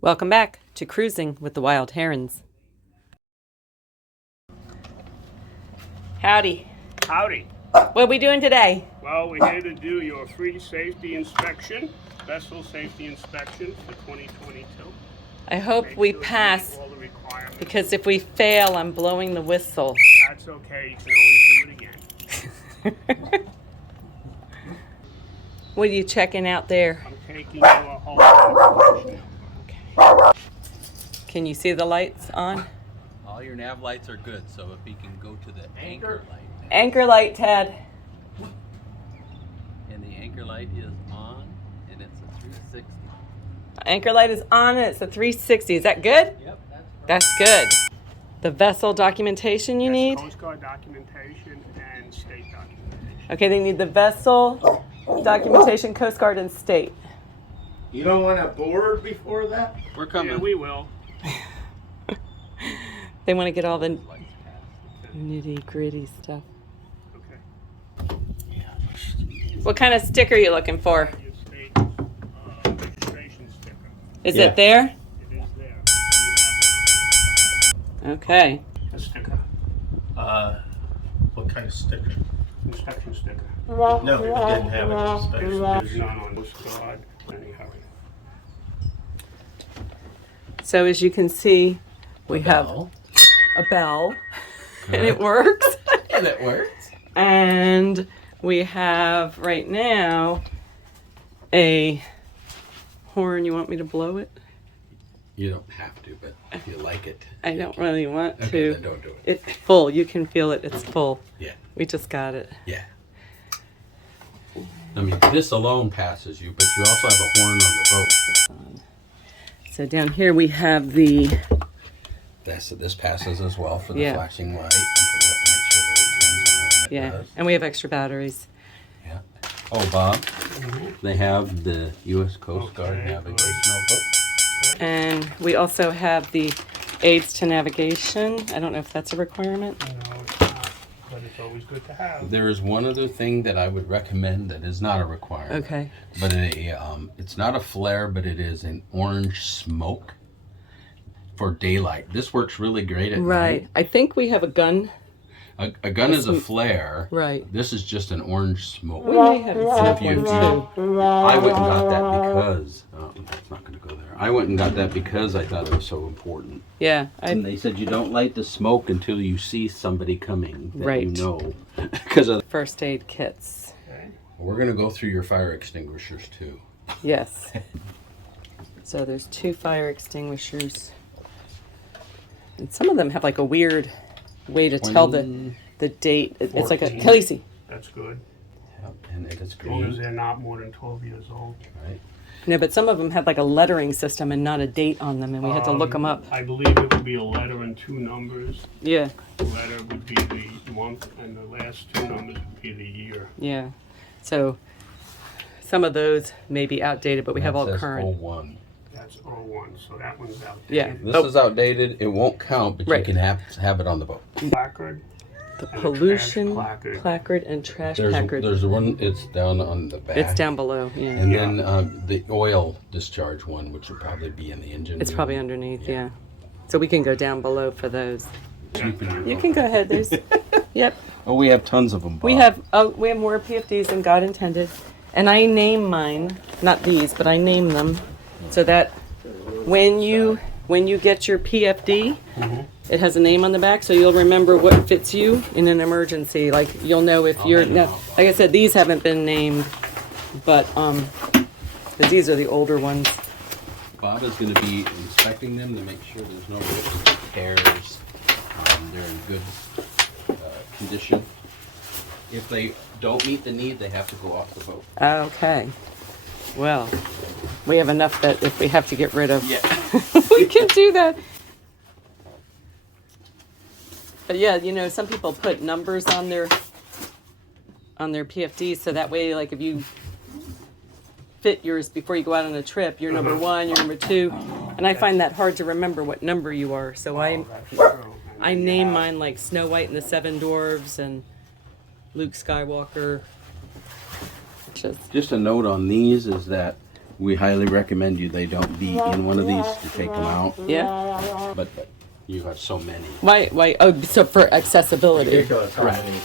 Welcome back to Cruising with the Wild Herons. Howdy. Howdy. What are we doing today? Well, we're here to do your free safety inspection, vessel safety inspection for 2022. I hope Make we sure you pass, meet all the requirements. because if we fail, I'm blowing the whistle. That's okay, you can always do it again. What are you checking out there? I'm taking your whole information. Okay. Can you see the lights on? All your nav lights are good, so if you can go to the anchor light. Anchor light, Ted. And the anchor light is on, and it's a 360. Anchor light is on and it's a 360. Is that good? Yep, That's good. The vessel documentation you That's need? coastguard documentation and state documentation. Okay, they need the vessel documentation, Coast Guard, and state. You don't want a board before that? We're coming. Yeah, we will. They want to get all the Lights passed. nitty gritty stuff. Okay. What kind of sticker are you looking for? Your state registration sticker. Is Yeah. it there? It is there. Okay. A sticker. What kind of sticker? Inspection sticker. No, we didn't have an inspection. There's none on coastguard. Any hurry. So as you can see, we have Bell. a bell, and it works. And it works. And we have right now a horn. You want me to blow it? You don't have to, but if you like it. I don't really want Okay, to. then don't do it. It's full. You can feel it. It's full. Yeah, We just got it. yeah. I mean, this alone passes you, but you also have a horn on the boat. So down here we have the This passes as well for the Yeah. flashing light. And we have to make sure that it turns on. It yeah, does. and we have extra batteries. Yeah. Oh, Bob, they have the U.S. Coast Guard Okay, navigational book. And we also have the aids to navigation. I don't know if that's a requirement. No, it's not, but it's always good to have. There is one other thing that I would recommend that is not a requirement. Okay. But it's not a flare, but it is an orange smoke for daylight. This works really great at Right. night. I think we have a gun. A gun is a flare. Right. This is just an orange smoke. We may have And a if you, one too. I went and got that because it's not going to go there. I went and got that because I thought it was so important. Yeah. And they said you don't light the smoke until you see somebody coming that Right. you know. Because First aid kits. Okay. we're going to go through your fire extinguishers too. Yes. So there's 2 fire extinguishers. And some of them have like a weird way to tell the date. It's like a 14. Khaleesi. That's good. Yep, and it is As long as green, they're not more than 12 years old. right? No, but some of them have like a lettering system and not a date on them, and we had to look them up. I believe it would be a letter and 2 numbers. Yeah, The letter would be the month, and the last 2 numbers would be the year. yeah. So some of those may be outdated, but we have all That says current. 01. That's 01, so that one's outdated. Yeah. This Oh. is outdated. It won't count, but Right. you can have it on the boat. Placard. The and a pollution trash placard and trash There's placard. one. It's down on the back. It's down below. Yeah, And then the oil discharge one, which would probably be in the engine. it's room. probably underneath. Yeah. So we can go down below for those. Sweeping your You boat. can go ahead. There's. Yep. Oh, we have tons of them. Bob. We have more PFDs than God intended, and I name mine, not these, but I name them, so that when you get your PFD, it has a name on the back, so you'll remember what fits you in an emergency. Like you'll know if you're now. Like I said, these haven't been named, but 'cause these are the older ones. Bob is going to be inspecting them to make sure there's no rips or tears. They're in good condition. If they don't meet the need, they have to go off the boat. Okay. Well, we have enough that if we have to get rid of, Yeah. we can do that. But yeah, you know, some people put numbers on their PFDs, so that way, like if you fit yours before you go out on a trip, you're number 1, you're number 2, and I find that hard to remember what number you are. So I That's true. I name mine like Snow White and the 7 Dwarves and Luke Skywalker. Just Just a note on these is that we highly recommend they don't be in one of these to take them out. Yeah. But you have so many. Why? Oh, so for accessibility. Ridiculous how Correct. many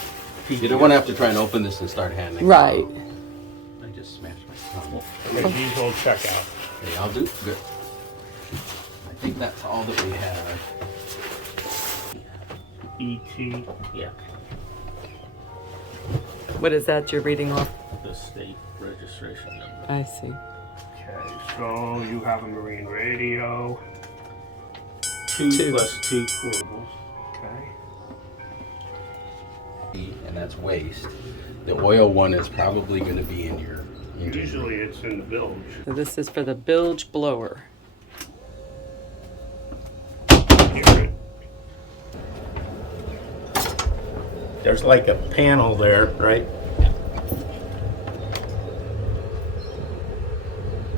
You don't want to have to try and open this and start handling. Right. I just smashed my thumb. Okay, these will check out. Okay, I'll do good. I think that's all that we have. ET. Yeah, What is that you're reading off? the state registration number. I see. Okay, so you have a marine radio. Two plus two portables. Okay. And that's waste. The oil one is probably going to be in your engine. Usually it's in the bilge. So this is for the bilge blower. Hear it? There's like a panel there, right?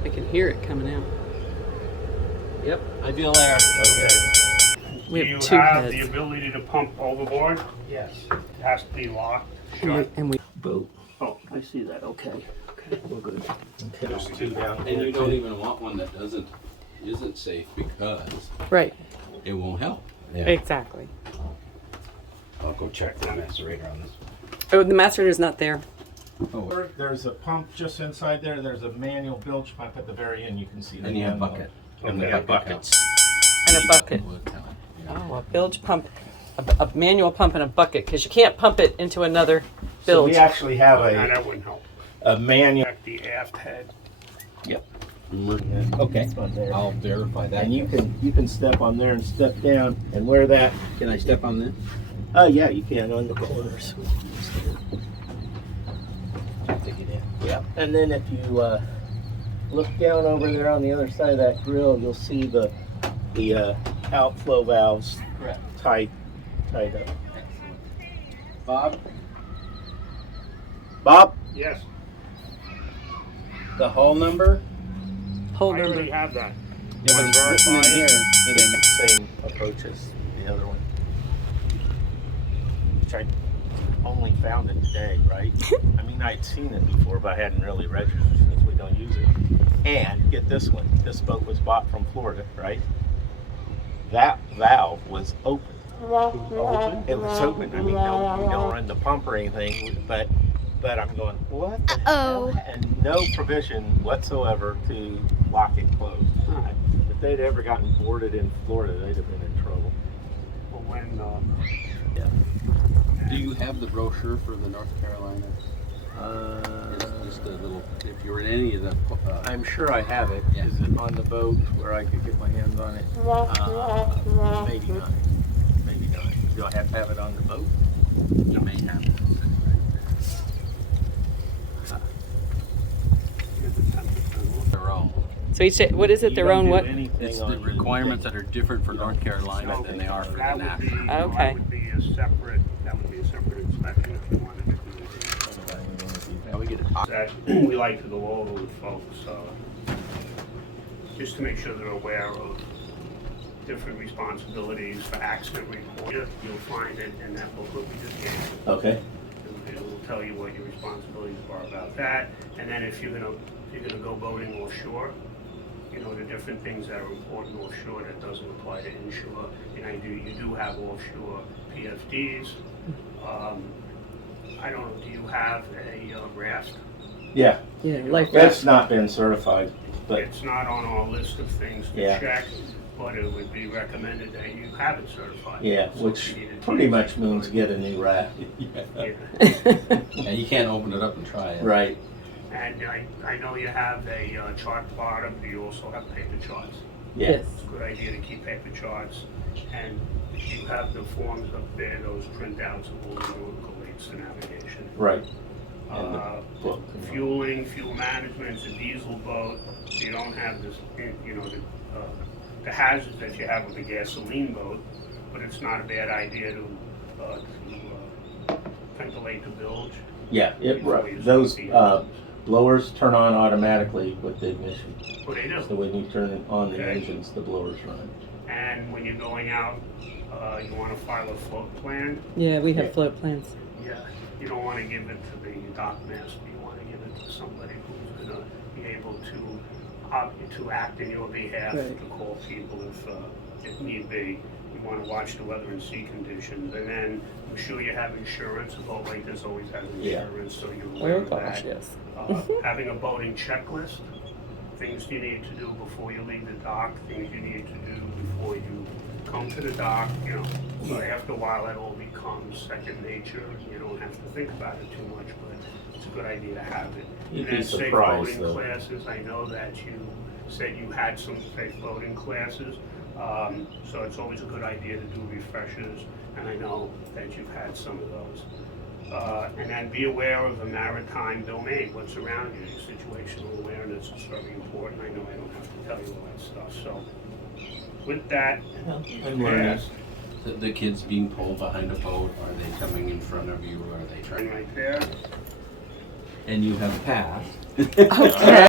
I can hear it coming out. Yep, I feel there. Okay. We Do have you two have heads. the ability to pump overboard? Yes. It has to be locked. Shut. And we Boat. Oh, I see that. Okay. Okay, we're good. Okay, there's two down And here. you don't even want one that isn't safe because right. it won't help. Yeah. Exactly. I'll go check the macerator on this. Oh, the macerator's not there. Oh, There's a pump just inside there. There's a manual bilge pump at the very end. You can see. and you have bucket. And we Okay. have buckets. And a bucket. Oh, a bilge pump, a manual pump and a bucket, because you can't pump it into another So bilge. we actually have Now a that wouldn't help. manual. Check the aft head. Yep. Okay, On there. I'll verify that. And you can step on there and step down and where that. Can I step on this? Oh yeah, you can on the corners. Yeah. And then if you look down over there on the other side of that grill, you'll see the outflow valves tied up. Bob? Bob, Yes. The hull number? Whole I already number. have that. Yeah, but it's written in here that they make. same approach as the other one. Which I only found it today, right? I mean, I'd seen it before, but I hadn't really registered since we don't use it. And get this one. This boat was bought from Florida, right? That valve was open. It was open. I mean, no, we don't run the pump or anything, but I'm going, what the hell? And no provision whatsoever to lock it closed. If they'd ever gotten boarded in Florida, they'd have been in trouble. But when Do you have the brochure for the North Carolina? Just a little, if you're in any of the. I'm sure I have it. Yeah. Is it on the boat where I could get my hands on it? Maybe not. Maybe not. Do I have to have it on the boat? You may have it. Their own. So each, what is it, You their don't own do what? anything It's the on requirements that are different for North Carolina than they are for the that would be, national. Okay. that would be a separate inspection if you wanted to do it. Yeah, we get it. That we like to go over with folks, just to make sure they're aware of different responsibilities for accident report. You'll find it in that booklet we just gave you. Okay. It will tell you what your responsibilities are about that. And then if you're gonna go boating offshore, you know, the different things that are important offshore that doesn't apply to inshore. And you do have offshore PFDs. I don't know, do you have a raft? Yeah. Yeah, life That's vest. not been certified, but It's not on our list of things to Yeah. check, but it would be recommended that you have it certified. yeah, So if which you needed to pretty use much it, means get a new raft. Yeah. Yeah, you can't open it up and try it. Right. And I know you have a chart bottom, but you also have paper charts. Yeah. Yes. It's a good idea to keep paper charts, and you have the forms up there, those printouts of all the nautical aids to navigation. Right. And the book. Fueling, fuel management, it's a diesel boat, you don't have this, you know, the hazards that you have with a gasoline boat, but it's not a bad idea to ventilate the bilge. Yeah. Those blowers turn on automatically with the ignition. What they So do. when you turn on the Okay. engines, the blowers run. And when you're going out, you want to file a float plan. Yeah, we have Yeah. float plans. Yeah, you don't want to give it to the dock master, you want to give it to somebody who's going to be able to to act in your behalf, Right. to call people if need be. You want to watch the weather and sea conditions, and then I'm sure you have insurance. A boat like this always has Yeah. insurance, so you're aware Oh of gosh, that. yes. Having a boating checklist, things you need to do before you leave the dock, things you need to do before you come to the dock, you know. So after a while, that all becomes second nature. You don't have to think about it too much, but it's a good idea to have it. You'd And be then safe surprised, boating though. classes, I know that you said you had some safe boating classes. So it's always a good idea to do refreshers, and I know that you've had some of those. And then be aware of the maritime domain, what's around you. Situational awareness is very important. I know I don't have to tell you all that stuff. So with that, I'm learning. yes, The kids being pulled behind a boat, are they coming in front of you, or are they and trying? right there. And you have passed. Okay.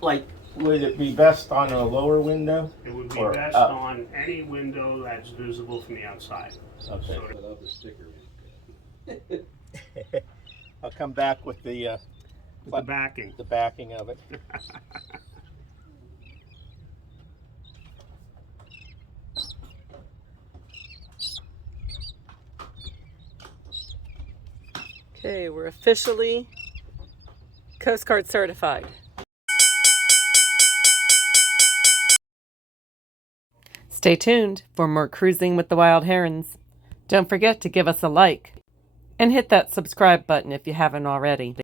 Like, would it be best on a lower window? It would be Or best up. on any window that's visible from the outside. Okay. So Without the sticker. I'll come back with the backing. backing of it. Okay, we're officially Coast Guard certified. Stay tuned for more Cruising with the Wild Herons. Don't forget to give us a like and hit that subscribe button if you haven't already.